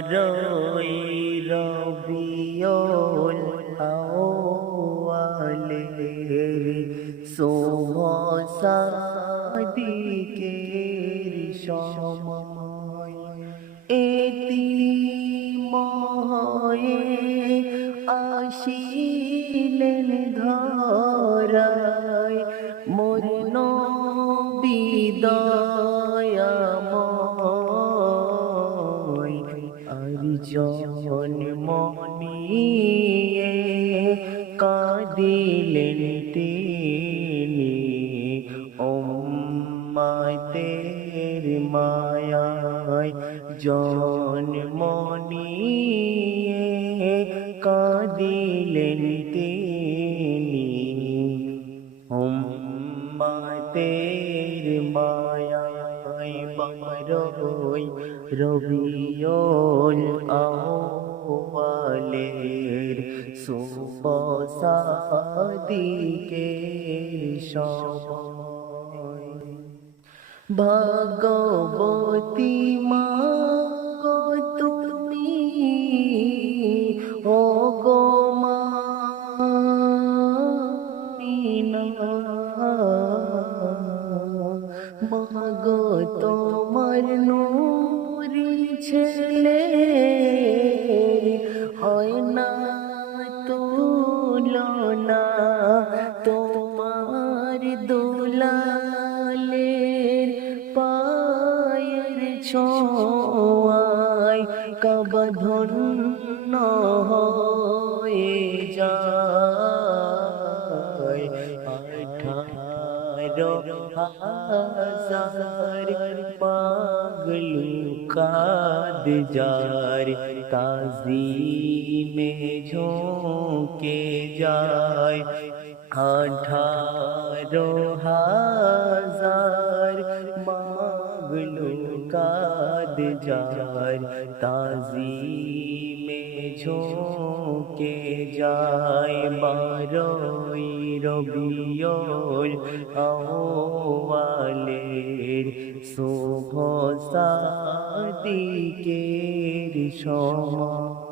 বারোই রবিউল আউয়ালের শুভ সাদিকের সময় এতিম হয়ে আসিলেন ধরায় মোর নবী দয়াময় আর জন্ম নিয়ে কাঁদিলেন তিনি উম্মতের মায়ায় জন্ম নিয়ে কাঁদিলেন তিনি উম্মতের মায়ায় বারোই রবিউল আউয়ালের শুভ সাদিকের সময় ভগবতী মা গো তুমি ও গো মা মাগো তোমার নূরি ছেলে হয় না তুলনা তোমার দুলালের পায়ের ছোঁয়ায় কাবা ধন্য হয়ে যায় 18,000 পাগলু কাদ যার তাজিমে ঝোঁকে যায় 18,000 পাগলু কাদ যার তাজিমে ঝোঁকে যায় বারোই রবিউল আউয়ালের শুভ সাদিকের সময়।